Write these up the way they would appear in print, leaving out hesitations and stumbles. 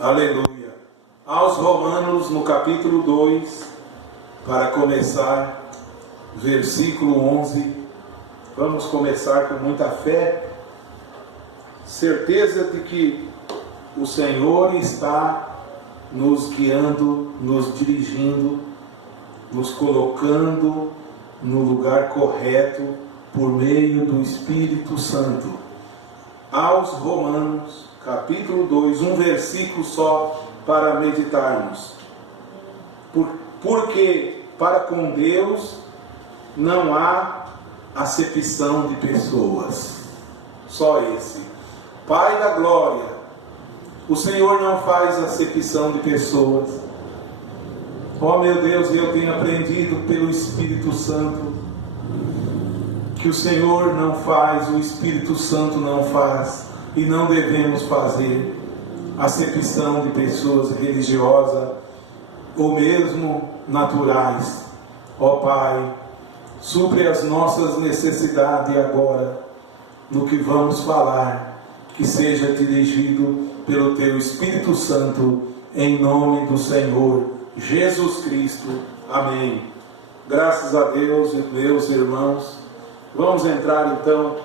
Aleluia. Aos Romanos, no capítulo 2, para começar, versículo 11. Vamos começar com muita fé, certeza de que o Senhor está nos guiando, nos dirigindo, nos colocando no lugar correto por meio do Espírito Santo. Aos Romanos, capítulo 2, um versículo só para meditarmos. Porque para com Deus não há acepção de pessoas. Só esse. Pai da glória, o Senhor não faz acepção de pessoas. Oh meu Deus, eu tenho aprendido pelo Espírito Santo que o Senhor não faz, o Espírito Santo não faz, e não devemos fazer acepção de pessoas religiosas ou mesmo naturais. Ó Pai, supre as nossas necessidades agora no que vamos falar, que seja dirigido pelo Teu Espírito Santo, em nome do Senhor Jesus Cristo. Amém. Graças a Deus, meus irmãos. Vamos entrar então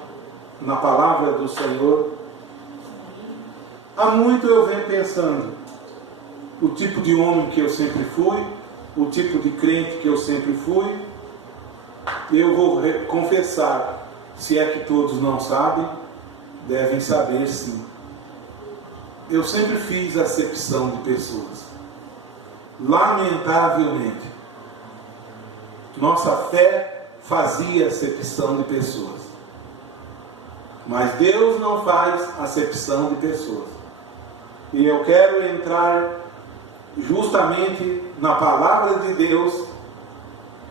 na palavra do Senhor. Há muito eu venho pensando o tipo de homem que eu sempre fui, o tipo de crente que eu sempre fui. Eu vou confessar, se é que todos não sabem, devem saber sim. Eu sempre fiz acepção de pessoas. Lamentavelmente, nossa fé fazia acepção de pessoas. Mas Deus não faz acepção de pessoas. E eu quero entrar justamente na palavra de Deus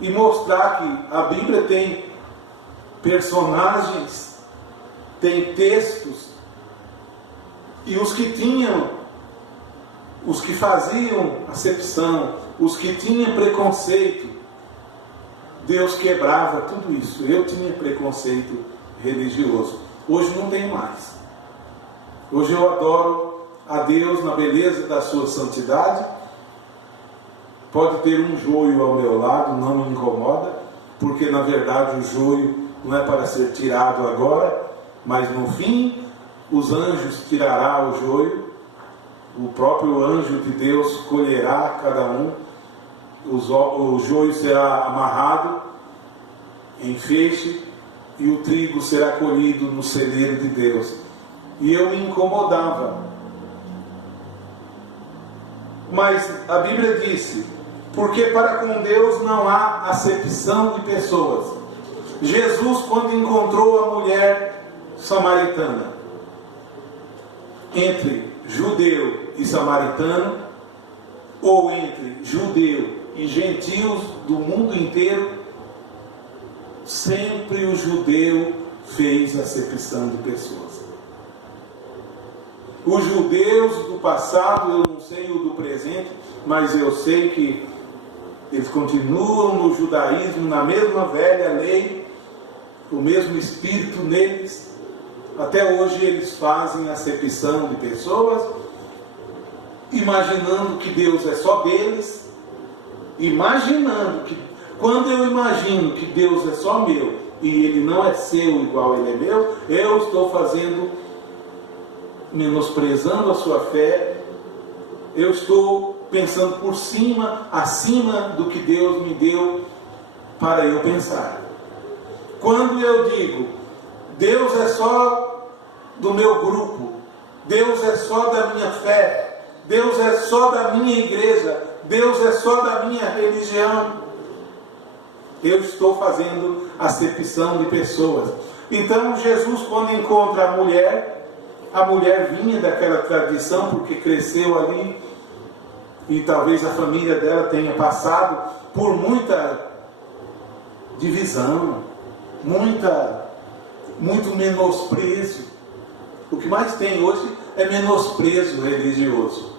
e mostrar que a Bíblia tem personagens, tem textos, e os que faziam acepção, os que tinham preconceito, Deus quebrava tudo isso. Eu tinha preconceito religioso. Hoje não tenho mais. Hoje eu adoro a Deus na beleza da sua santidade. Pode ter um joio ao meu lado, não me incomoda, porque na verdade o joio não é para ser tirado agora, mas no fim os anjos tirará o joio. O próprio anjo de Deus colherá cada um. O joio será amarrado em feixe e o trigo será colhido no celeiro de Deus. E eu me incomodava. Mas a Bíblia disse: porque para com Deus não há acepção de pessoas. Jesus, quando encontrou a mulher samaritana, entre judeu e samaritano, ou entre judeu e gentios do mundo inteiro, sempre o judeu fez acepção de pessoas. Os judeus do passado, eu não sei o do presente, mas eu sei que eles continuam no judaísmo, na mesma velha lei, o mesmo espírito neles. Até hoje eles fazem acepção de pessoas, imaginando que Deus é só deles, imaginando que, quando eu imagino que Deus é só meu e Ele não é seu igual Ele é meu, eu estou menosprezando a sua fé, eu estou pensando por cima, acima do que Deus me deu para eu pensar. Quando eu digo, Deus é só do meu grupo, Deus é só da minha fé, Deus é só da minha igreja, Deus é só da minha religião, eu estou fazendo acepção de pessoas. Então Jesus, quando encontra a mulher vinha daquela tradição, porque cresceu ali, e talvez a família dela tenha passado por muita divisão, muito menosprezo. O que mais tem hoje é menosprezo religioso.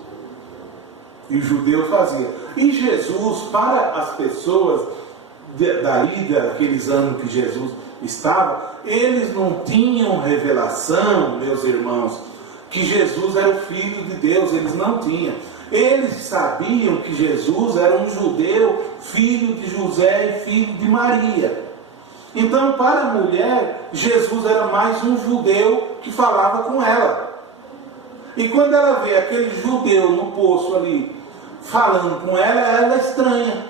E o judeu fazia. E Jesus, para as pessoas daqueles anos que Jesus estava, eles não tinham revelação, meus irmãos, que Jesus era o Filho de Deus, eles não tinham. Eles sabiam que Jesus era um judeu, filho de José e filho de Maria. Então, para a mulher, Jesus era mais um judeu que falava com ela. E quando ela vê aquele judeu no poço ali, falando com ela, ela estranha.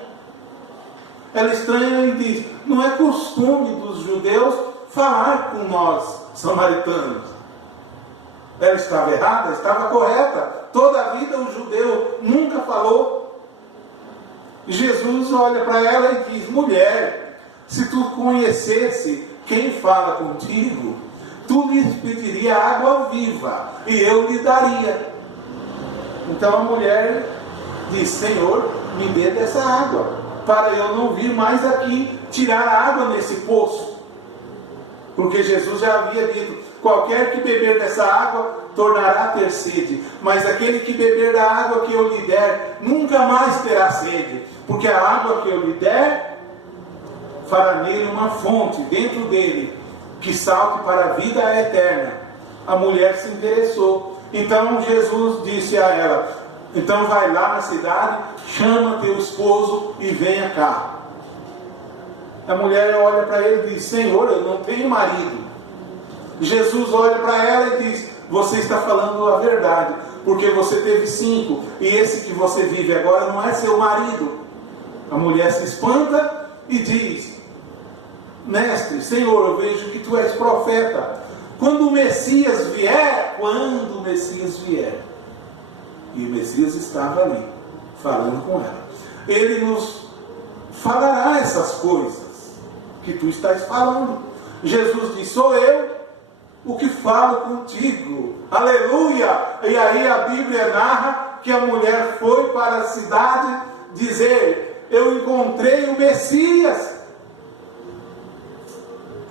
Ela estranha e diz: não é costume dos judeus falar com nós, samaritanos. Ela estava errada? Estava correta. Toda a vida o judeu nunca falou. Jesus olha para ela e diz: mulher, se tu conhecesse quem fala contigo, tu lhes pediria água viva, e eu lhe daria. Então a mulher diz: Senhor, me dê dessa água, para eu não vir mais aqui tirar água nesse poço. Porque Jesus já havia dito: qualquer que beber dessa água tornará a ter sede, mas aquele que beber da água que eu lhe der nunca mais terá sede, porque a água que eu lhe der fará nele uma fonte dentro dele, que salte para a vida eterna. A mulher se interessou. Então Jesus disse a ela: então vai lá na cidade, chama teu esposo e venha cá. A mulher olha para ele e diz: Senhor, eu não tenho marido. Jesus olha para ela e diz: você está falando a verdade, porque você teve 5, e esse que você vive agora não é seu marido. A mulher se espanta e diz: mestre, Senhor, eu vejo que tu és profeta. Quando o Messias vier, e o Messias estava ali, falando com ela, ele nos falará essas coisas que tu estás falando. Jesus disse: sou eu o que falo contigo. Aleluia! E aí a Bíblia narra que a mulher foi para a cidade dizer: eu encontrei o Messias.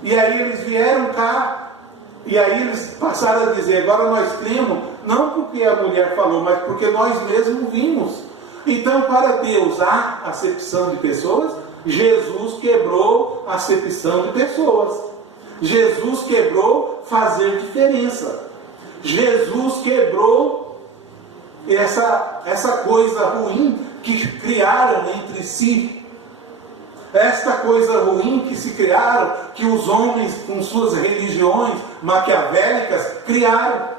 E aí eles vieram cá, e aí eles passaram a dizer: agora nós cremos, não porque a mulher falou, mas porque nós mesmos vimos. Então, para Deus há acepção de pessoas. Jesus quebrou a acepção de pessoas. Jesus quebrou fazer diferença. Jesus quebrou essa coisa ruim que criaram entre si. Esta coisa ruim que se criaram, que os homens com suas religiões maquiavélicas criaram.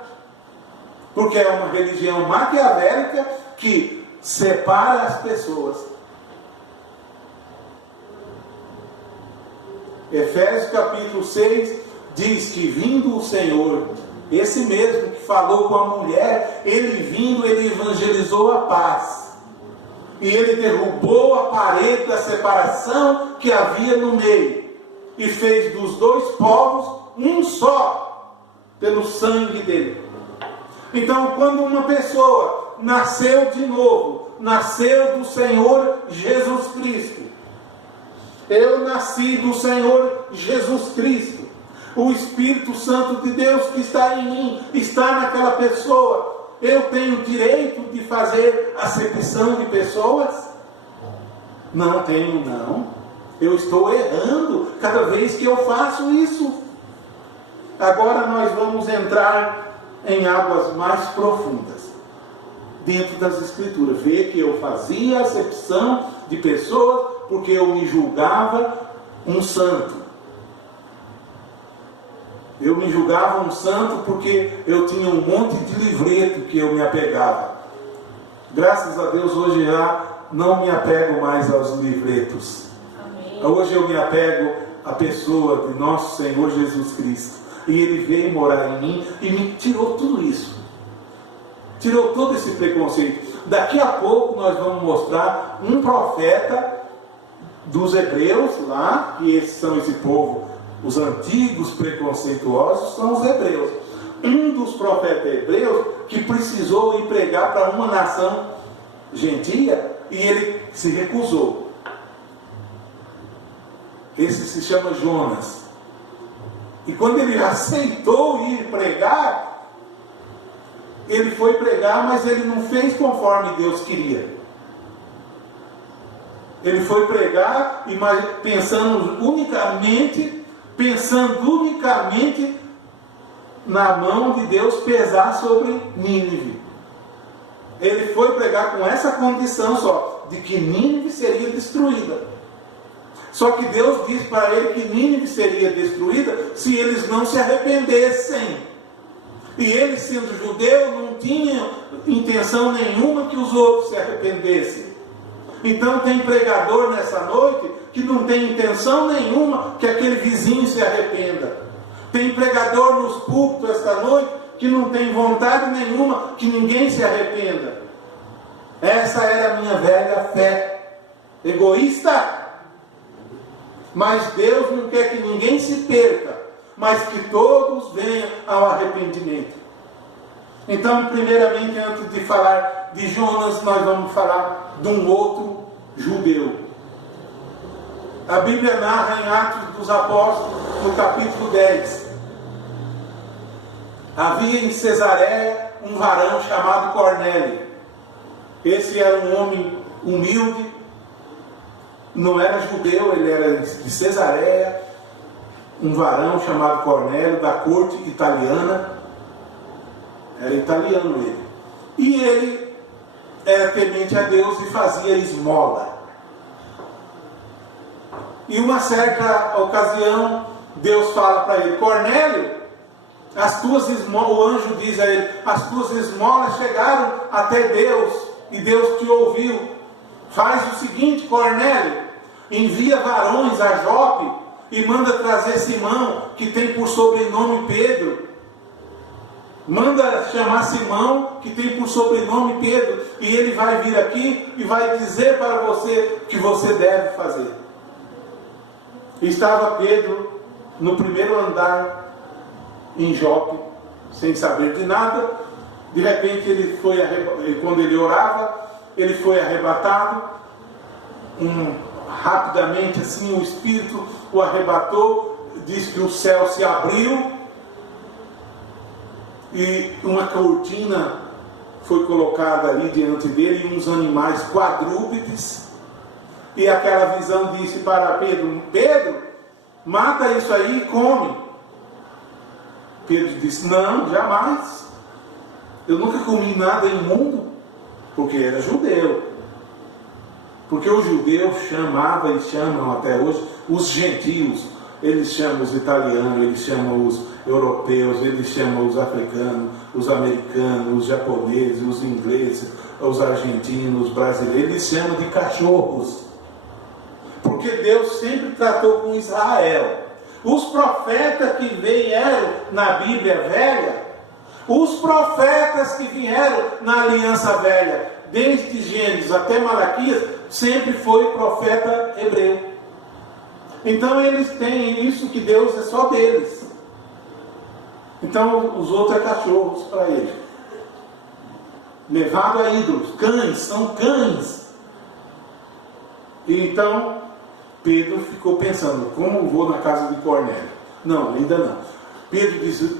Porque é uma religião maquiavélica que separa as pessoas. Efésios capítulo 6 diz que vindo o Senhor, esse mesmo que falou com a mulher, ele vindo, ele evangelizou a paz. E ele derrubou a parede da separação que havia no meio. E fez dos dois povos um só, pelo sangue dele. Então, quando uma pessoa nasceu de novo, nasceu do Senhor Jesus Cristo. Eu nasci do Senhor Jesus Cristo. O Espírito Santo de Deus que está em mim, está naquela pessoa. Eu tenho direito de fazer acepção de pessoas? Não tenho, não. Eu estou errando cada vez que eu faço isso. Agora nós vamos entrar em águas mais profundas, dentro das Escrituras. Ver que eu fazia acepção de pessoas porque eu me julgava um santo. Eu me julgava um santo porque eu tinha um monte de livreto que eu me apegava. Graças a Deus hoje já não me apego mais aos livretos. Amém. Hoje eu me apego à pessoa de nosso Senhor Jesus Cristo. E Ele veio morar em mim e me tirou tudo isso. Tirou todo esse preconceito. Daqui a pouco nós vamos mostrar um profeta dos hebreus lá, que esses são esse povo, os antigos preconceituosos são os hebreus. Um dos profetas hebreus que precisou ir pregar para uma nação gentia e ele se recusou. Esse se chama Jonas. E quando ele aceitou ir pregar, ele foi pregar, mas ele não fez conforme Deus queria. Ele foi pregar, pensando unicamente na mão de Deus pesar sobre Nínive. Ele foi pregar com essa condição só, de que Nínive seria destruída. Só que Deus disse para ele que Nínive seria destruída se eles não se arrependessem. E ele, sendo judeu, não tinha intenção nenhuma que os outros se arrependessem. Então tem pregador nessa noite que não tem intenção nenhuma que aquele vizinho se arrependa. Tem pregador nos púlpitos esta noite que não tem vontade nenhuma que ninguém se arrependa. Essa era a minha velha fé egoísta. Mas Deus não quer que ninguém se perca, mas que todos venham ao arrependimento. Então, primeiramente, antes de falar de Jonas, nós vamos falar de um outro judeu. A Bíblia narra em Atos dos Apóstolos, no capítulo 10. Havia em Cesareia um varão chamado Cornélio. Esse era um homem humilde, não era judeu, ele era de Cesareia, um varão chamado Cornélio, da corte italiana. Era italiano ele. E ele era temente a Deus e fazia esmola. E uma certa ocasião, Deus fala para ele: Cornélio, as tuas esmolas, o anjo diz a ele, as tuas esmolas chegaram até Deus, e Deus te ouviu. Faz o seguinte, Cornélio, envia varões a Jope e manda trazer Simão, que tem por sobrenome Pedro. Manda chamar Simão, que tem por sobrenome Pedro, e ele vai vir aqui e vai dizer para você o que você deve fazer. Estava Pedro no primeiro andar em Jope, sem saber de nada. De repente ele foi, quando ele orava, ele foi arrebatado. Rapidamente assim o Espírito o arrebatou. Diz que o céu se abriu e uma cortina foi colocada ali diante dele, e uns animais quadrúpedes. E aquela visão disse para Pedro: Pedro, mata isso aí e come. Pedro disse: não, jamais. Eu nunca comi nada imundo, porque era judeu. Porque os judeus chamavam e chamam até hoje os gentios. Eles chamam os italianos, eles chamam os europeus, eles chamam os africanos, os americanos, os japoneses, os ingleses, os argentinos, os brasileiros. Eles chamam de cachorros. Porque Deus sempre tratou com Israel. Os profetas que vieram na Bíblia Velha, os profetas que vieram na Aliança Velha, desde Gênesis até Malaquias, sempre foi profeta hebreu. Então eles têm isso, que Deus é só deles. Então os outros é cachorros para eles. Levado a ídolos, cães, são cães. E então Pedro ficou pensando: como vou na casa de Cornélio? Não, ainda não. Pedro disse: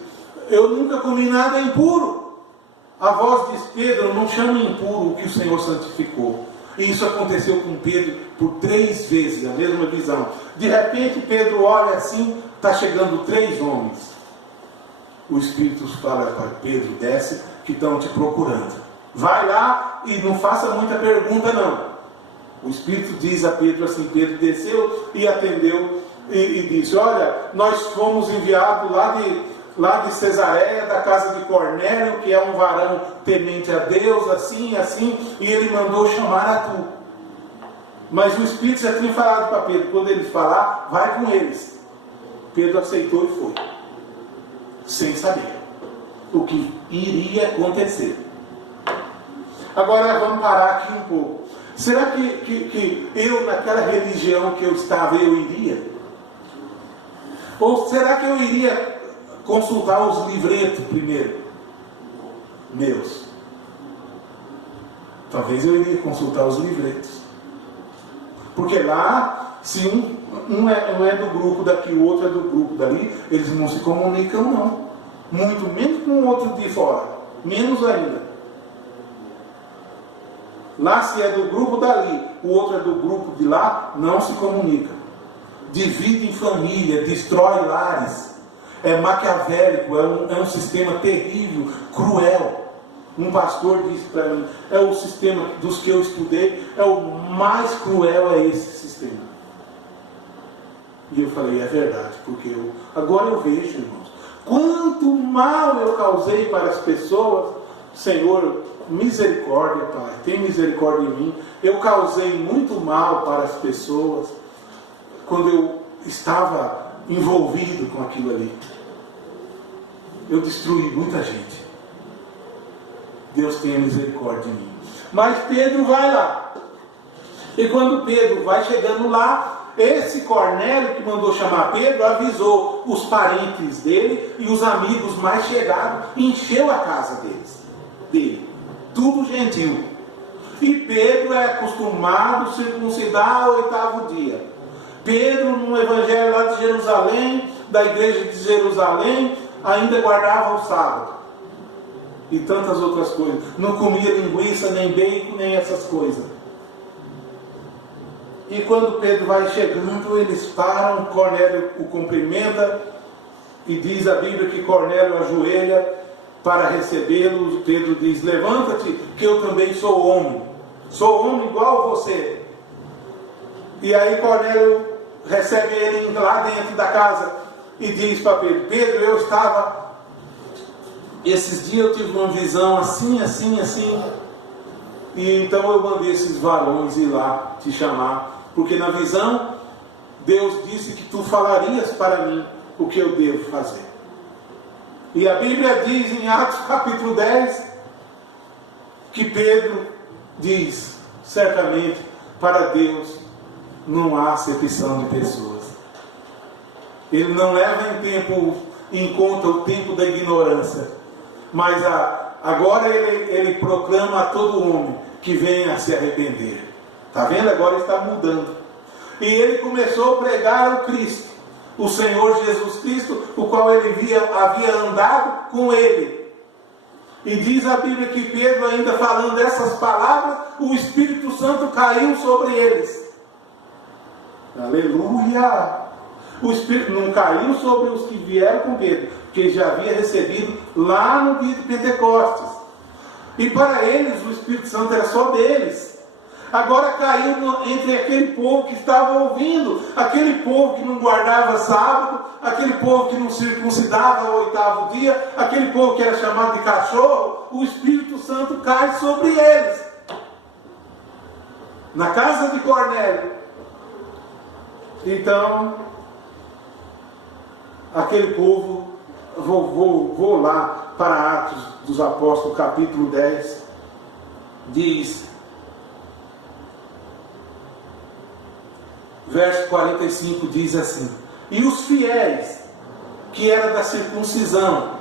eu nunca comi nada impuro. A voz diz: Pedro, não chame impuro o que o Senhor santificou. E isso aconteceu com Pedro por 3 vezes, a mesma visão. De repente Pedro olha assim, está chegando 3 homens. O Espírito fala para Pedro: desce, que estão te procurando. Vai lá e não faça muita pergunta não. O Espírito diz a Pedro assim. Pedro desceu e atendeu e disse: olha, nós fomos enviados lá de Cesareia, da casa de Cornélio, que é um varão temente a Deus, assim, assim, e ele mandou chamar a tu. Mas o Espírito já tinha falado para Pedro: quando ele falar, vai com eles. Pedro aceitou e foi, sem saber o que iria acontecer. Agora vamos parar aqui um pouco. Será que eu, naquela religião que eu estava, eu iria? Ou será que eu iria consultar os livretos primeiro meus? Talvez eu iria consultar os livretos. Porque lá, se um é do grupo daqui, o outro é do grupo dali, eles não se comunicam não. Muito menos com o outro de fora. Menos ainda. Lá, se é do grupo dali, o outro é do grupo de lá, não se comunica. Divide em família, destrói lares. maquiavélico, é um sistema terrível, cruel. Um pastor disse para mim, é o sistema dos que eu estudei, é o mais cruel, é esse sistema. E eu falei, é verdade, porque agora eu vejo, irmãos, quanto mal eu causei para as pessoas. Senhor, misericórdia, Pai, tem misericórdia em mim. Eu causei muito mal para as pessoas quando eu estava envolvido com aquilo ali. Eu destruí muita gente. Deus tenha misericórdia de mim. Mas Pedro vai lá. E quando Pedro vai chegando lá, esse Cornélio que mandou chamar Pedro avisou os parentes dele e os amigos mais chegados, encheu a casa dele. Tudo gentil. E Pedro é acostumado a circuncidar ao 8º dia. Pedro, no evangelho lá de Jerusalém, da igreja de Jerusalém, ainda guardava o sábado. E tantas outras coisas. Não comia linguiça, nem bacon, nem essas coisas. E quando Pedro vai chegando, eles param, Cornélio o cumprimenta, e diz a Bíblia que Cornélio ajoelha para recebê-lo. Pedro diz, levanta-te, que eu também sou homem igual a você. E aí Cornélio recebe ele lá dentro da casa, e diz para Pedro, eu estava... Esses dias eu tive uma visão assim, e então eu mandei esses varões ir lá te chamar, porque na visão Deus disse que tu falarias para mim o que eu devo fazer. E a Bíblia diz em Atos capítulo 10 que Pedro diz, certamente, para Deus não há acepção de pessoas. Ele não leva em conta o tempo da ignorância. Mas agora ele proclama a todo homem que venha a se arrepender. Está vendo? Agora está mudando. E ele começou a pregar o Cristo, o Senhor Jesus Cristo, o qual ele havia andado com ele. E diz a Bíblia que Pedro, ainda falando essas palavras, o Espírito Santo caiu sobre eles. Aleluia! O Espírito não caiu sobre os que vieram com Pedro, que já havia recebido lá no dia de Pentecostes. E para eles o Espírito Santo era só deles. Agora caiu entre aquele povo que estava ouvindo, aquele povo que não guardava sábado, aquele povo que não circuncidava ao 8º dia, aquele povo que era chamado de cachorro. O Espírito Santo cai sobre eles. Na casa de Cornélio. Então, aquele povo, vou lá para Atos dos Apóstolos, capítulo 10, diz, verso 45, diz assim, e os fiéis, que eram da circuncisão,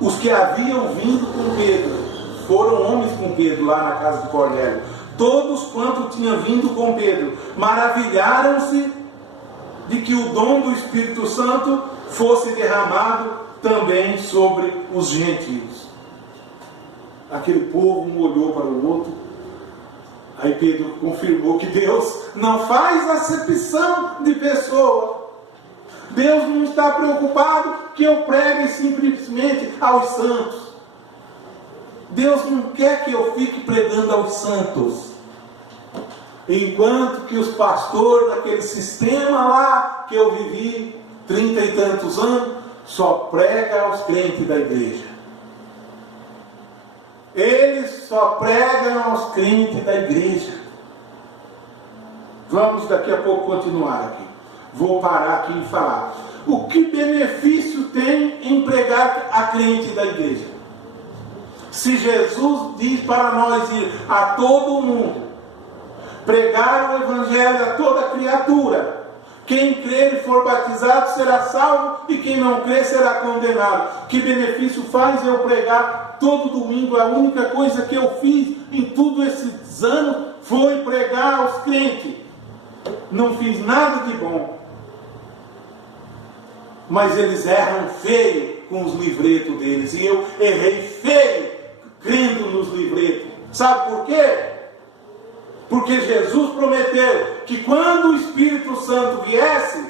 os que haviam vindo com Pedro, foram homens com Pedro lá na casa de Cornélio, todos quanto tinham vindo com Pedro, maravilharam-se de que o dom do Espírito Santo fosse derramado também sobre os gentios. Aquele povo um olhou para o outro. Aí Pedro confirmou que Deus não faz acepção de pessoa. Deus não está preocupado que eu pregue simplesmente aos santos. Deus não quer que eu fique pregando aos santos. Enquanto que os pastores daquele sistema lá que eu vivi 30 e tantos anos, só prega aos crentes da igreja. Eles só pregam aos crentes da igreja. Vamos daqui a pouco continuar aqui. Vou parar aqui e falar. O que benefício tem em pregar a crente da igreja? Se Jesus diz para nós ir a todo mundo, pregar o evangelho a toda criatura. Quem crer e for batizado será salvo, e quem não crer será condenado. Que benefício faz eu pregar todo domingo? A única coisa que eu fiz em todos esses anos foi pregar aos crentes. Não fiz nada de bom. Mas eles erram feio com os livretos deles, e eu errei feio crendo nos livretos. Sabe por quê? Porque Jesus prometeu que quando o Espírito Santo viesse,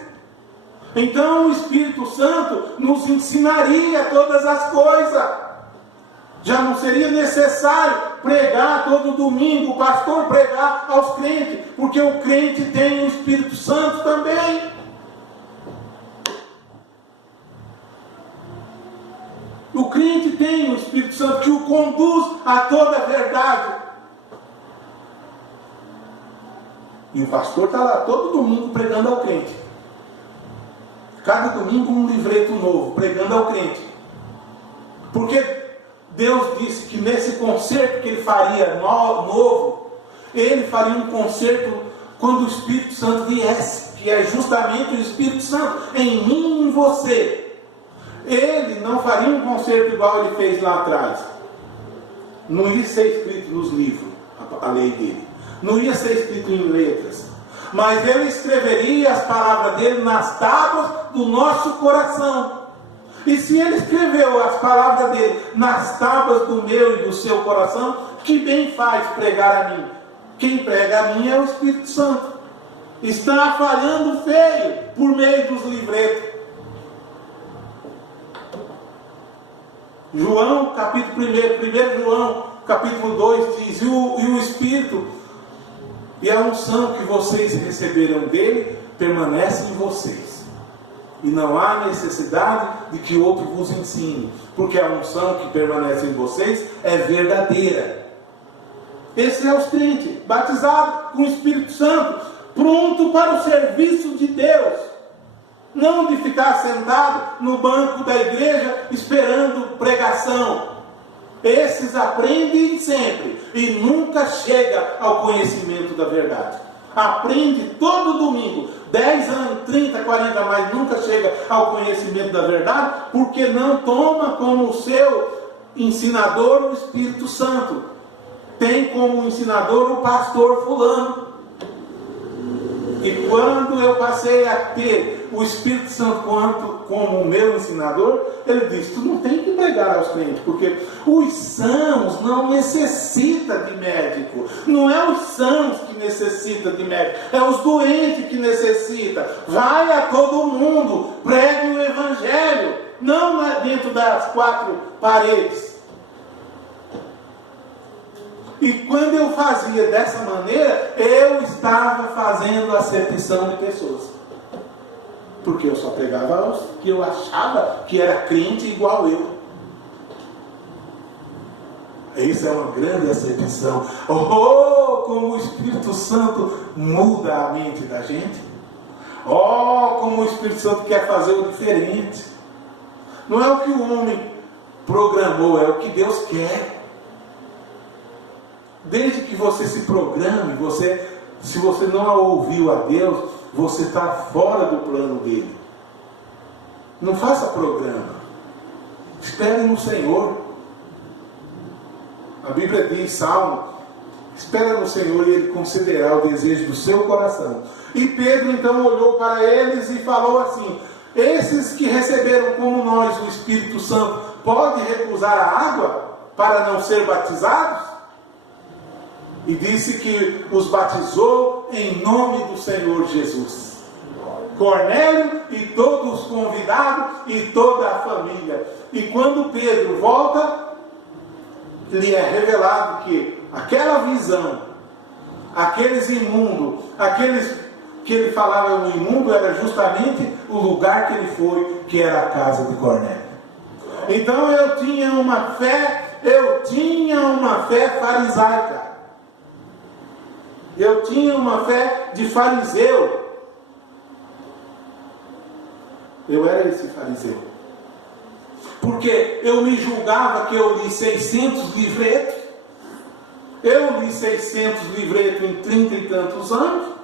Então o Espírito Santo nos ensinaria todas as coisas. Já não seria necessário pregar todo domingo, o pastor pregar aos crentes, porque o crente tem o Espírito Santo também. O crente tem o Espírito Santo que o conduz a toda a verdade. E o pastor está lá todo domingo pregando ao crente. Cada domingo um livreto novo, pregando ao crente. Porque Deus disse que nesse concerto que Ele faria novo, Ele faria um concerto quando o Espírito Santo viesse, que é justamente o Espírito Santo em mim e em você. Ele não faria um concerto igual Ele fez lá atrás. Não ia ser escrito nos livros, a lei dele. Não ia ser escrito em letras. Mas Ele escreveria as palavras dele nas tábuas do nosso coração. E se Ele escreveu as palavras dele nas tábuas do meu e do seu coração, que bem faz pregar a mim? Quem prega a mim é o Espírito Santo. Está falhando feio por meio dos livretos. João, capítulo 1 João, capítulo 2, diz: e o Espírito e a unção que vocês receberam dele permanece em vocês. E não há necessidade de que outro vos ensine, porque a unção que permanece em vocês é verdadeira. Esse é os crentes, batizados com o Espírito Santo, pronto para o serviço de Deus. Não de ficar sentado no banco da igreja esperando pregação. Esses aprendem sempre e nunca chega ao conhecimento da verdade. Aprende todo domingo, 10 anos, 30, 40, mas nunca chega ao conhecimento da verdade, porque não toma como seu ensinador o Espírito Santo. Tem como ensinador o pastor fulano. E quando eu passei a ter o Espírito Santo como meu ensinador, ele disse: tu não tem que pregar aos crentes, porque os sãos não necessitam de médico. Não é os sãos que necessitam de médico, é os doentes que necessitam. Vai a todo mundo, pregue o Evangelho, não dentro das 4 paredes. E quando eu fazia dessa maneira, eu estava fazendo acepção de pessoas. Porque eu só pregava aos que eu achava que era crente igual eu. Isso é uma grande acepção. Oh, como o Espírito Santo muda a mente da gente. Oh, como o Espírito Santo quer fazer o diferente. Não é o que o homem programou, é o que Deus quer. Desde que você se programe, se você não ouviu a Deus, você está fora do plano dele. Não faça programa. Espere no Senhor. A Bíblia diz, Salmo: espera no Senhor e Ele concederá o desejo do seu coração. E Pedro então olhou para eles e falou assim: esses que receberam como nós o Espírito Santo, podem recusar a água para não ser batizados? E disse que os batizou em nome do Senhor Jesus. Cornélio e todos os convidados e toda a família. E quando Pedro volta, lhe é revelado que aquela visão, aqueles imundos, aqueles que ele falava o imundo, era justamente o lugar que ele foi, que era a casa de Cornélio. Então eu tinha uma fé farisaica. Eu tinha uma fé de fariseu. Eu era esse fariseu. Porque eu me julgava que eu li 600 livretos. Eu li 600 livretos em 30 e tantos anos.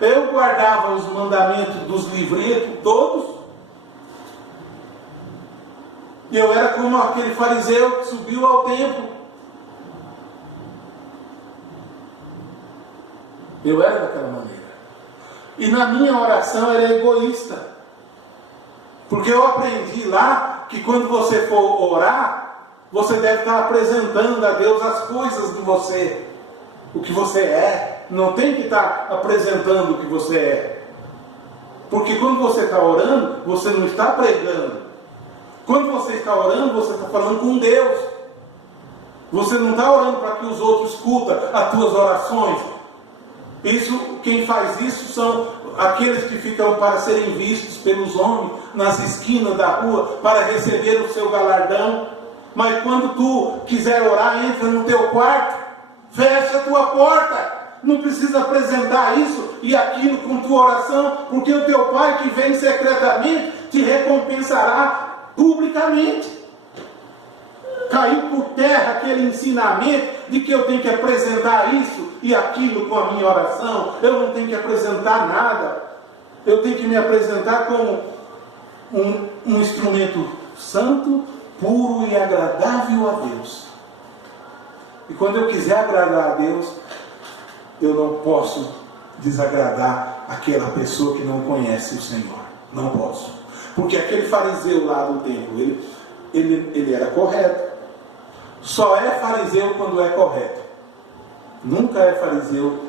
Eu guardava os mandamentos dos livretos todos. E eu era como aquele fariseu que subiu ao templo. Eu era daquela maneira. E na minha oração era egoísta. Porque eu aprendi lá que quando você for orar, você deve estar apresentando a Deus as coisas de você. O que você é. Não tem que estar apresentando o que você é. Porque quando você está orando, você não está pregando. Quando você está orando, você está falando com Deus. Você não está orando para que os outros escutem as tuas orações. Quem faz isso são aqueles que ficam para serem vistos pelos homens nas esquinas da rua para receber o seu galardão. Mas quando tu quiser orar, entra no teu quarto, fecha a tua porta. Não precisa apresentar isso e aquilo com tua oração, porque o teu Pai que vem secretamente te recompensará publicamente. Caiu por terra aquele ensinamento de que eu tenho que apresentar isso e aquilo com a minha oração. Eu não tenho que apresentar nada. Eu tenho que me apresentar como um instrumento santo, puro e agradável a Deus. E quando eu quiser agradar a Deus, eu não posso desagradar aquela pessoa que não conhece o Senhor. Não posso. Porque aquele fariseu lá do templo, ele era correto. Só é fariseu quando é correto. Nunca é fariseu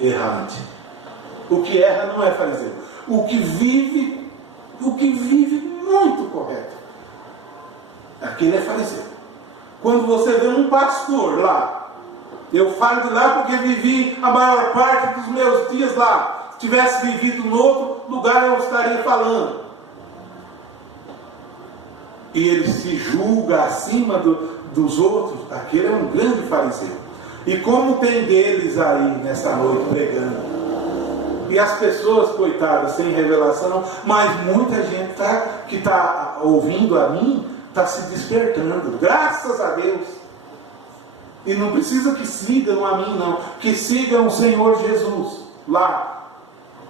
errante. O que erra não é fariseu. O que vive muito correto, aquele é fariseu. Quando você vê um pastor lá, eu falo de lá porque vivi a maior parte dos meus dias lá. Se tivesse vivido em outro lugar, eu estaria falando. E ele se julga acima dos outros. Aquele é um grande fariseu. E como tem deles aí nessa noite pregando. E as pessoas, coitadas, sem revelação, mas muita gente que está ouvindo a mim, está se despertando. Graças a Deus. E não precisa que sigam a mim, não. Que sigam o Senhor Jesus lá.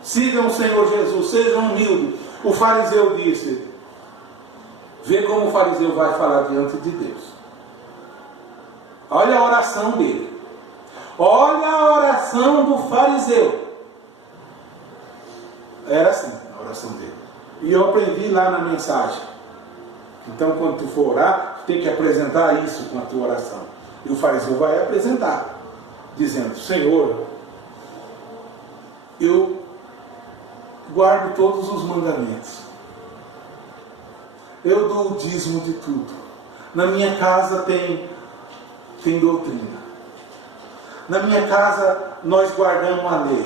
Sigam o Senhor Jesus, sejam humildes. O fariseu disse, vê como o fariseu vai falar diante de Deus. Olha a oração dele. Olha a oração do fariseu. Era assim a oração dele. E eu aprendi lá na mensagem. Então quando tu for orar, tu tem que apresentar isso com a tua oração. E o fariseu vai apresentar, dizendo, Senhor, eu guardo todos os mandamentos. Eu dou o dízimo de tudo. Na minha casa tem doutrina. Na minha casa nós guardamos a lei.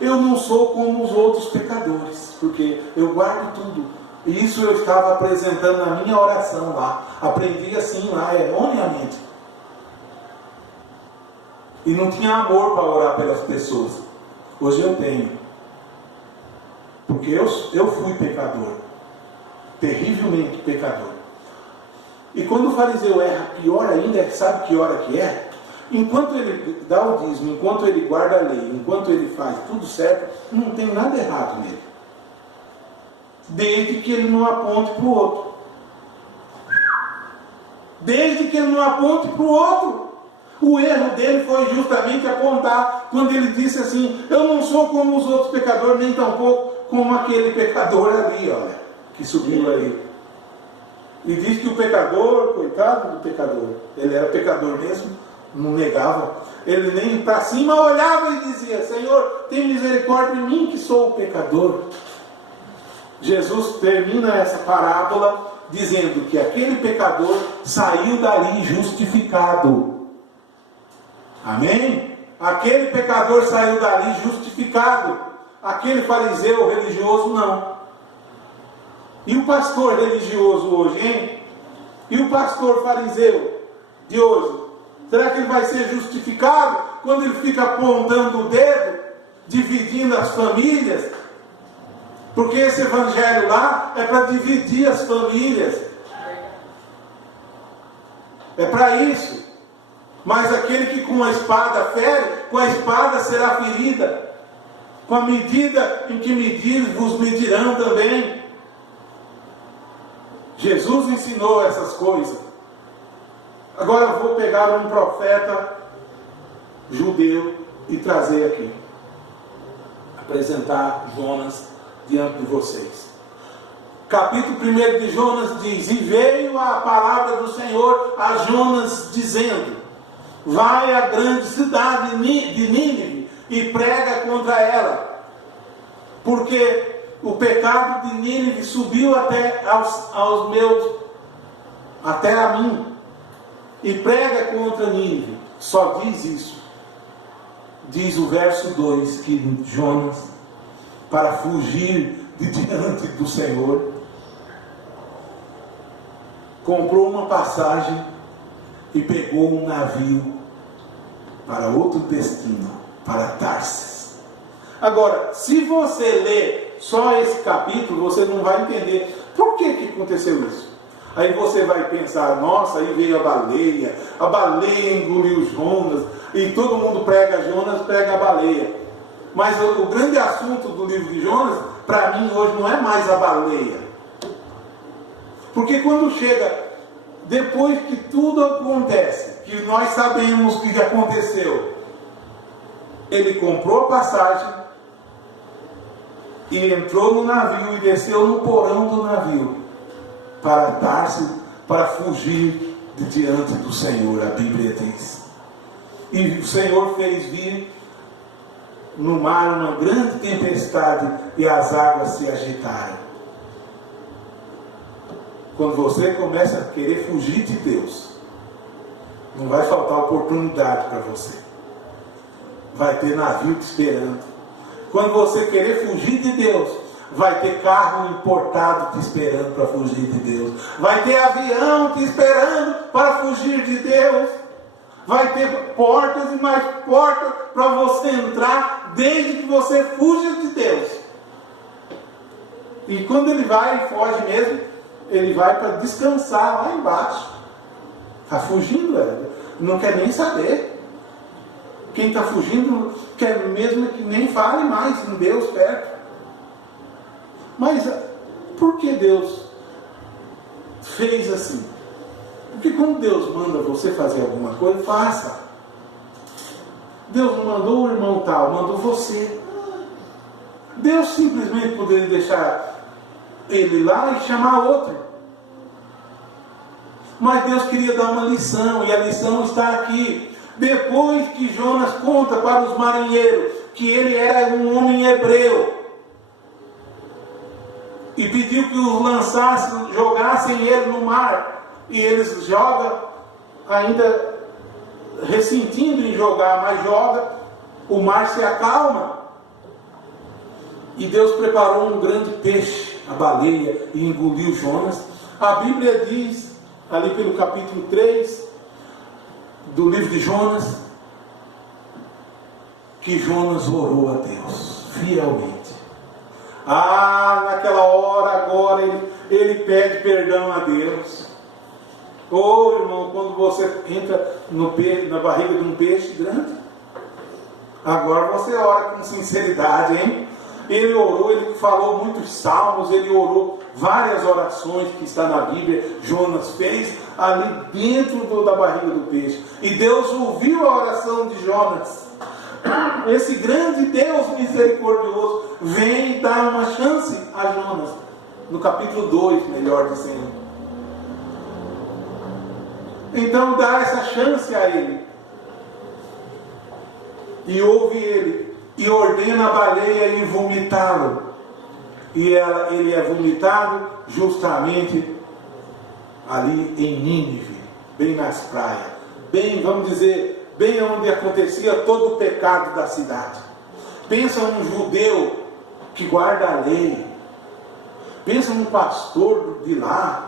Eu não sou como os outros pecadores, porque eu guardo tudo. E isso eu estava apresentando na minha oração lá. Aprendi assim lá, erroneamente. E não tinha amor para orar pelas pessoas. Hoje eu tenho. Porque eu fui pecador. Terrivelmente pecador. E quando o fariseu erra, pior ainda, sabe que hora que é? Enquanto ele dá o dízimo, enquanto ele guarda a lei, enquanto ele faz tudo certo, não tem nada errado nele. Desde que ele não aponte para o outro. Desde que ele não aponte para o outro. O erro dele foi justamente apontar, quando ele disse assim, eu não sou como os outros pecadores, nem tampouco como aquele pecador ali, olha, que subiu aí. E diz que o pecador, coitado do pecador, ele era pecador mesmo, não negava, ele nem para cima olhava e dizia, Senhor, tem misericórdia de mim que sou o pecador. Jesus termina essa parábola dizendo que aquele pecador saiu dali justificado. Amém? Aquele pecador saiu dali justificado. Aquele fariseu religioso não. E o pastor religioso hoje, hein? E o pastor fariseu de hoje? Será que ele vai ser justificado quando ele fica apontando o dedo, dividindo as famílias? Porque esse evangelho lá é para dividir as famílias. É para isso. Mas aquele que com a espada fere, com a espada será ferida. Com a medida em que medir, vos medirão também. Jesus ensinou essas coisas. Agora eu vou pegar um profeta judeu e trazer aqui. Apresentar Jonas diante de vocês. Capítulo 1 de Jonas diz, e veio a palavra do Senhor a Jonas dizendo, vai à grande cidade de Nínive e prega contra ela, porque o pecado de Nínive subiu até até a mim, e prega contra Nínive. Só diz isso. Diz o verso 2 que Jonas, para fugir de diante do Senhor, comprou uma passagem e pegou um navio para outro destino, para Tarsis. Agora, se você ler só esse capítulo, você não vai entender por que aconteceu isso. Aí você vai pensar, nossa, aí veio a baleia engoliu Jonas, e todo mundo prega Jonas, prega a baleia. Mas o grande assunto do livro de Jonas, para mim hoje, não é mais a baleia. Porque quando chega, depois que tudo acontece, que nós sabemos o que aconteceu, ele comprou a passagem, e entrou no navio e desceu no porão do navio para Tarsis, para fugir de diante do Senhor, a Bíblia diz. E o Senhor fez vir no mar uma grande tempestade e as águas se agitaram. Quando você começa a querer fugir de Deus, não vai faltar oportunidade para você. Vai ter navio te esperando. Quando você querer fugir de Deus, vai ter carro importado te esperando para fugir de Deus. Vai ter avião te esperando para fugir de Deus. Vai ter portas e mais portas para você entrar, desde que você fuja de Deus. E quando ele vai e foge mesmo, ele vai para descansar lá embaixo. Está fugindo, não quer nem saber. Quem está fugindo quer mesmo que nem fale mais em Deus perto. Mas por que Deus fez assim? Porque quando Deus manda você fazer alguma coisa, faça. Deus não mandou o irmão tal, mandou você. Deus simplesmente poderia deixar ele lá e chamar outro. Mas Deus queria dar uma lição, e a lição está aqui. Depois que Jonas conta para os marinheiros que ele era um homem hebreu, e pediu que os lançassem, jogassem ele no mar, e eles jogam, ainda ressentindo em jogar, mas joga, o mar se acalma, e Deus preparou um grande peixe, a baleia, e engoliu Jonas. A Bíblia diz, ali pelo capítulo 3 do livro de Jonas, que Jonas orou a Deus fielmente. Naquela hora agora ele pede perdão a Deus. Irmão, quando você entra na barriga de um peixe grande, agora você ora com sinceridade, hein? Ele orou, ele falou muitos salmos, ele orou várias orações que está na Bíblia. Jonas fez ali dentro da barriga do peixe, e Deus ouviu a oração de Jonas. Esse grande Deus misericordioso vem dar uma chance a Jonas, no capítulo 2, melhor dizendo. Então dá essa chance a ele, e ouve ele, e ordena a baleia ir vomitá-lo, e ele é vomitado justamente ali em Nínive, bem nas praias, bem, vamos dizer, bem onde acontecia todo o pecado da cidade. Pensa num judeu que guarda a lei, pensa num pastor de lá,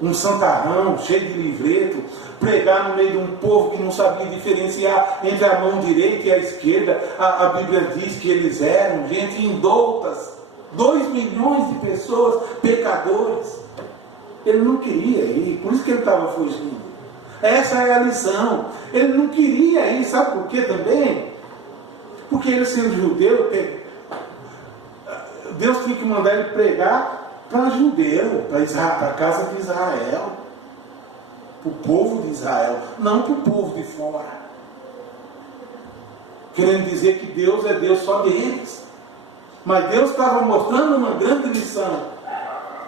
um santarrão cheio de livreto, pregar no meio de um povo que não sabia diferenciar entre a mão direita e a esquerda. A Bíblia diz que eles eram gente indoutas, 2 milhões de pessoas, pecadores. Ele não queria ir, por isso que ele estava fugindo. Essa é a lição. Ele não queria ir, sabe por quê também? Porque ele, sendo judeu, Deus tinha que mandar ele pregar para judeu, para a casa de Israel, para o povo de Israel, não para o povo de fora. Querendo dizer que Deus é Deus só deles. Mas Deus estava mostrando uma grande lição.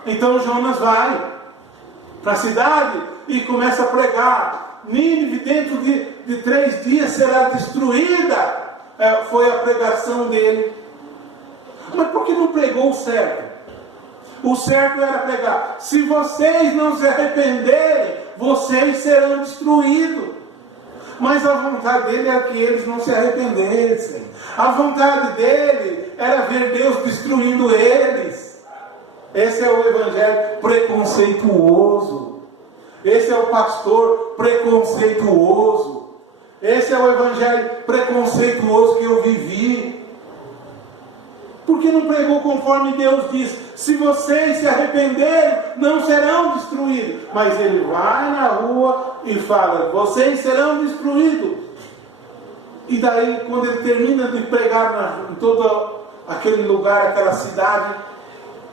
Então Jonas vai para a cidade e começa a pregar. Nínive dentro de 3 dias será destruída. Foi a pregação dele. Mas por que não pregou o certo? O certo era pregar: se vocês não se arrependerem, vocês serão destruídos. Mas a vontade dele era que eles não se arrependessem. A vontade dele era ver Deus destruindo eles. Esse é o evangelho preconceituoso. Esse é o pastor preconceituoso. Esse é o evangelho preconceituoso que eu vivi. Porque não pregou conforme Deus diz: se vocês se arrependerem, não serão destruídos. Mas ele vai na rua e fala: vocês serão destruídos. E daí, quando ele termina de pregar em todo aquele lugar, aquela cidade,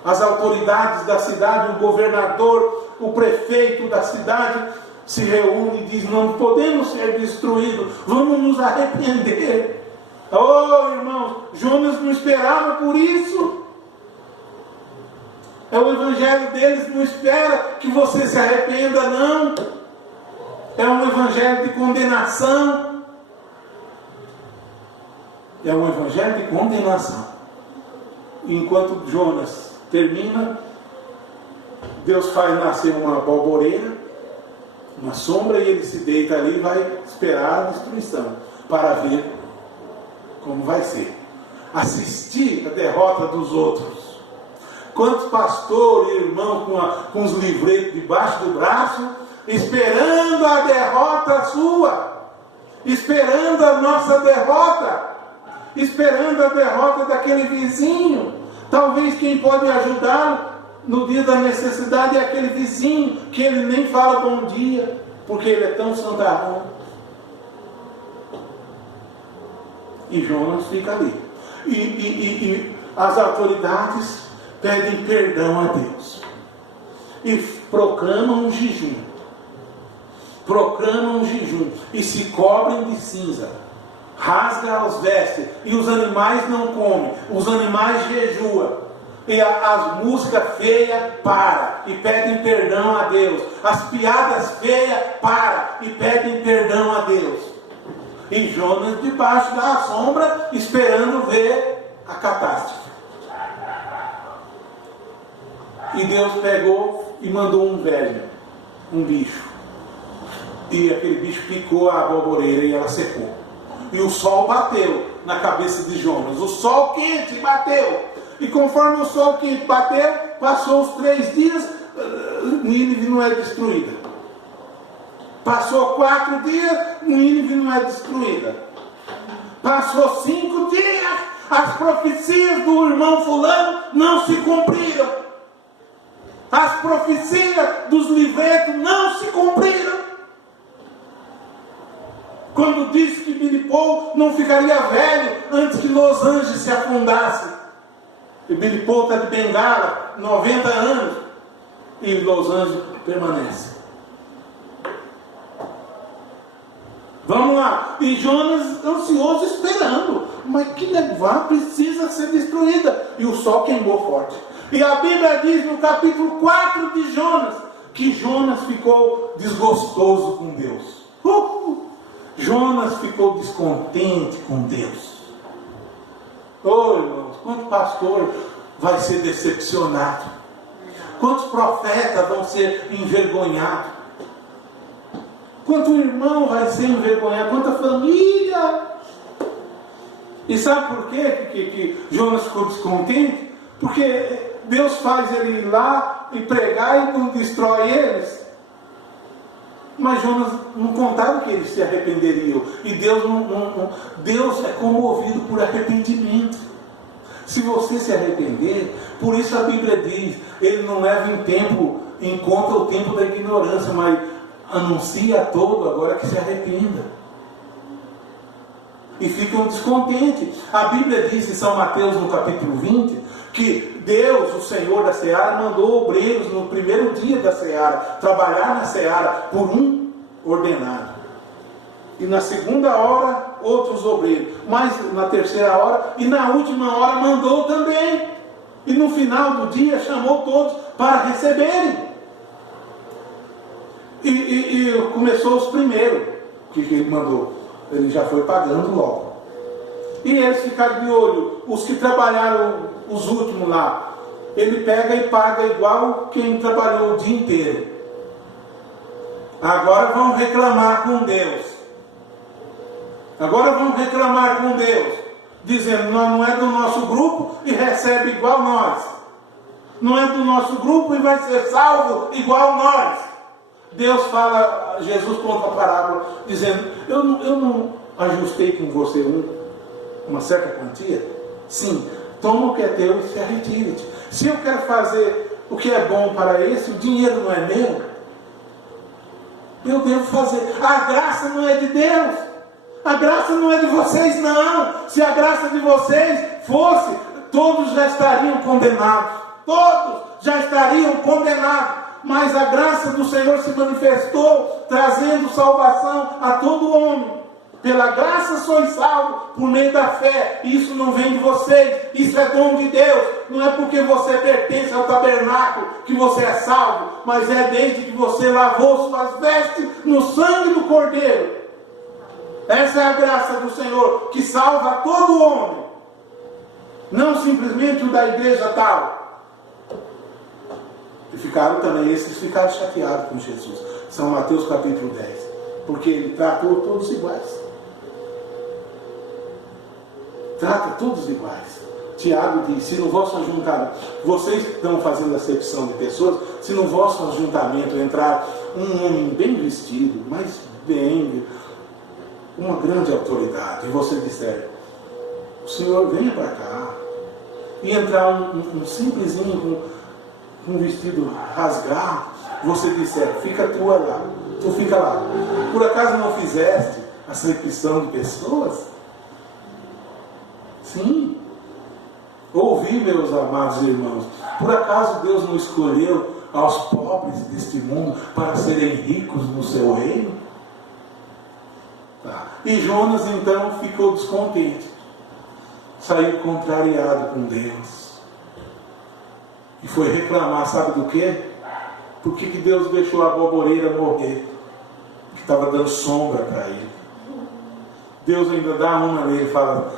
as autoridades da cidade, o governador, o prefeito da cidade, se reúne e diz: não podemos ser destruídos, vamos nos arrepender. Oh, irmãos, Jonas não esperava por isso. É o evangelho deles, não espera que você se arrependa, não. É um evangelho de condenação. É um evangelho de condenação. E enquanto Jonas termina, Deus faz nascer uma balboreira, uma sombra, e ele se deita ali e vai esperar a destruição, para ver como vai ser. Assistir a derrota dos outros. Quantos pastores e irmãos com os livretos debaixo do braço, esperando a derrota sua, esperando a nossa derrota, esperando a derrota daquele vizinho. Talvez quem pode ajudá-lo no dia da necessidade é aquele vizinho que ele nem fala bom dia, porque ele é tão santarrão. E Jonas fica ali. E as autoridades pedem perdão a Deus. E proclamam um jejum. Proclamam um jejum. E se cobrem de cinza. Rasga as vestes. E os animais não comem. Os animais jejuam. E as músicas feias param. E pedem perdão a Deus. As piadas feias param. E pedem perdão a Deus. E Jonas debaixo da sombra, esperando ver a catástrofe. E Deus pegou e mandou um velho, um bicho. E aquele bicho picou a balboreira e ela secou. E o sol bateu na cabeça de Jonas. O sol quente bateu. E conforme o sol quente bateu, passou os 3 dias, Nínive não é destruída. Passou 4 dias, Nínive não é destruída. Passou 5 dias, as profecias do irmão fulano não se cumpriram. As profecias dos livretos não se cumpriram. Quando disse que Billy Paul não ficaria velho antes que Los Angeles se afundasse. E Billy Paul está de bengala, 90 anos. E Los Angeles permanece. Vamos lá. E Jonas ansioso esperando. Mas que Nínive precisa ser destruída. E o sol queimou forte. E a Bíblia diz no capítulo 4 de Jonas, que Jonas ficou desgostoso com Deus. Jonas ficou descontente com Deus. Oh, irmãos, quanto pastor vai ser decepcionado? Quantos profetas vão ser envergonhados? Quanto irmão vai ser envergonhado? Quanta família? E sabe por quê que Jonas ficou descontente? Porque Deus faz ele ir lá e pregar e não destrói eles. Mas Jonas não contava que eles se arrependeriam. E Deus Deus é comovido por arrependimento. Se você se arrepender, por isso a Bíblia diz, ele não leva em conta o tempo da ignorância, mas anuncia a todo agora que se arrependa. E ficam descontentes. A Bíblia diz em São Mateus, no capítulo 20, que Deus, o Senhor da Seara, mandou obreiros no primeiro dia da Seara, trabalhar na Seara por um ordenado. E na segunda hora, outros obreiros. Mas na terceira hora e na última hora mandou também. E no final do dia chamou todos para receberem. E começou os primeiros que ele mandou. Ele já foi pagando logo. E eles ficaram de olho. Os que trabalharam, os últimos lá, ele pega e paga igual quem trabalhou o dia inteiro. Agora vão reclamar com Deus. Agora vão reclamar com Deus, dizendo, não é do nosso grupo e recebe igual nós. Não é do nosso grupo e vai ser salvo igual nós. Deus fala, Jesus conta a parábola, dizendo, eu não ajustei com você uma certa quantia? Sim, toma o que é teu e se retire-te. Se eu quero fazer o que é bom para esse, o dinheiro não é meu. Eu devo fazer. A graça não é de Deus. A graça não é de vocês, não. Se a graça de vocês fosse, todos já estariam condenados. Todos já estariam condenados. Mas a graça do Senhor se manifestou, trazendo salvação a todo homem. Pela graça sois salvos por meio da fé. Isso não vem de vocês, isso é dom de Deus. Não é porque você pertence ao tabernáculo que você é salvo, mas é desde que você lavou suas vestes no sangue do Cordeiro. Essa é a graça do Senhor que salva todo homem, não simplesmente o da igreja tal. E esses ficaram chateados com Jesus. São Mateus capítulo 10, porque ele tratou todos iguais. Trata todos iguais. Tiago diz, se no vosso ajuntamento, vocês estão fazendo acepção de pessoas, se no vosso ajuntamento entrar um homem bem vestido, mas bem, uma grande autoridade, e você disser, o Senhor venha para cá, e entrar um simplesinho com um vestido rasgado, você disser, fica tu lá, tu fica lá. Por acaso não fizeste acepção de pessoas? Sim. Ouvi, meus amados irmãos, por acaso Deus não escolheu aos pobres deste mundo para serem ricos no seu reino? Tá. E Jonas então ficou descontente, saiu contrariado com Deus e foi reclamar, sabe do quê? Por que Deus deixou a boboreira morrer? Que estava dando sombra para ele. Deus ainda dá uma nele e fala,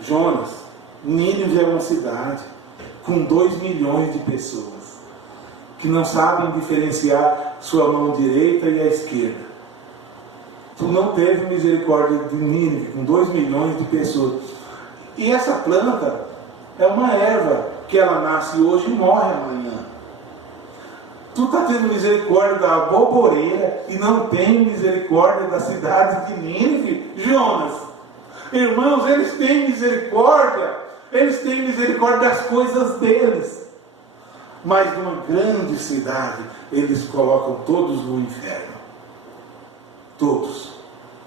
Jonas, Nínive é uma cidade com 2 milhões de pessoas que não sabem diferenciar sua mão direita e a esquerda. Tu não teve misericórdia de Nínive com 2 milhões de pessoas. E essa planta é uma erva que ela nasce hoje e morre amanhã. Tu está tendo misericórdia da boboreira e não tem misericórdia da cidade de Nínive, Jonas. Irmãos, eles têm misericórdia das coisas deles. Mas numa grande cidade, eles colocam todos no inferno. Todos.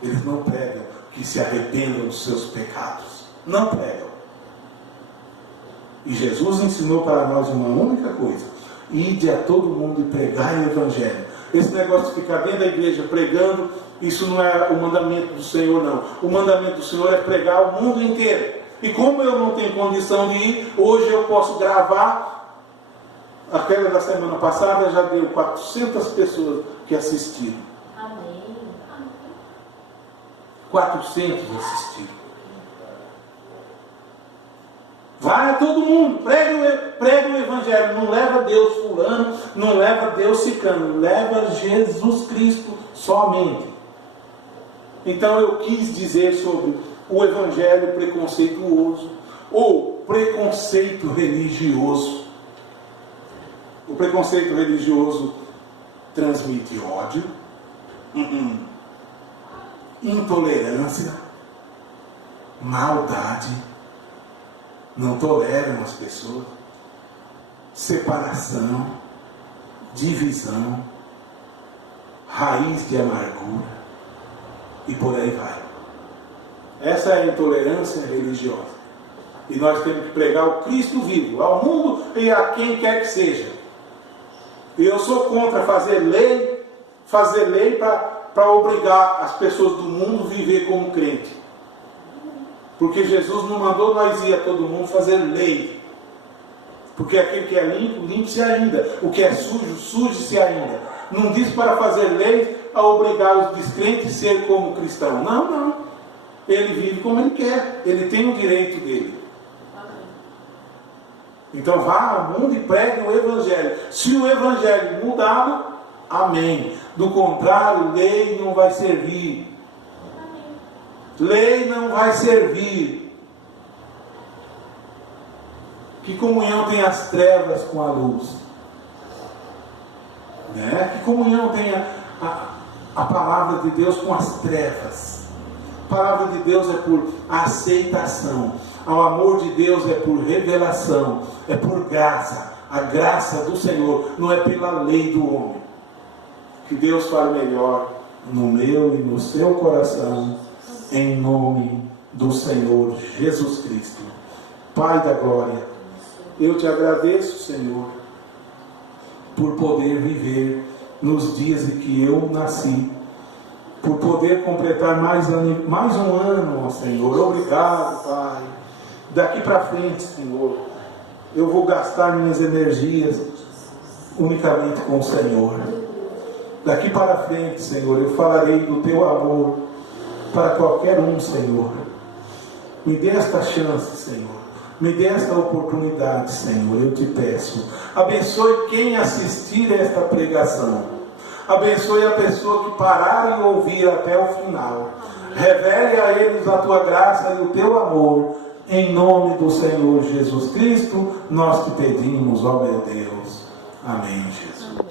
Eles não pregam que se arrependam dos seus pecados. Não pregam. E Jesus ensinou para nós uma única coisa: ide a todo mundo e pregai o Evangelho. Esse negócio de ficar dentro da igreja pregando, isso não é o mandamento do Senhor, não. O mandamento do Senhor é pregar o mundo inteiro. E como eu não tenho condição de ir, hoje eu posso gravar. Aquela da semana passada já deu 400 pessoas que assistiram. Amém. 400 assistiram. Vai a todo mundo, prega o Evangelho. Não leva Deus fulano, não leva Deus ciclano, leva Jesus Cristo somente. Então eu quis dizer sobre o Evangelho preconceituoso, ou preconceito religioso. O preconceito religioso transmite ódio, intolerância, maldade, não toleram as pessoas, separação, divisão, raiz de amargura, e por aí vai. Essa é a intolerância religiosa. E nós temos que pregar o Cristo vivo ao mundo e a quem quer que seja. E eu sou contra fazer lei para obrigar as pessoas do mundo a viver como crente. Porque Jesus não mandou nós ir a todo mundo fazer lei. Porque aquele que é limpo, limpe-se ainda. O que é sujo, suje-se ainda. Não diz para fazer lei a obrigar os descrentes a ser como cristão. Não, não. ele vive como ele quer, ele tem o direito dele. Então vá ao mundo e pregue o Evangelho. Se o Evangelho mudá-lo, amém. Do contrário, lei não vai servir. Lei não vai servir. Que comunhão tem as trevas com a luz? Né? Que comunhão tem a palavra de Deus com as trevas? A palavra de Deus é por aceitação. O amor de Deus é por revelação, é por graça. A graça do Senhor não é pela lei do homem. Que Deus fale melhor no meu e no seu coração, em nome do Senhor Jesus Cristo. Pai da glória, eu te agradeço, Senhor, por poder viver nos dias em que eu nasci, por poder completar mais um ano, ó Senhor. Obrigado, Pai. Daqui para frente, Senhor, eu vou gastar minhas energias unicamente com o Senhor. Daqui para frente, Senhor, eu falarei do teu amor para qualquer um, Senhor. Me dê esta chance, Senhor. Me dê esta oportunidade, Senhor, eu te peço. Abençoe quem assistir a esta pregação. Abençoe a pessoa que parar e ouvir até o final. Revele a eles a tua graça e o teu amor. Em nome do Senhor Jesus Cristo, nós te pedimos, ó meu Deus. Amém, Jesus.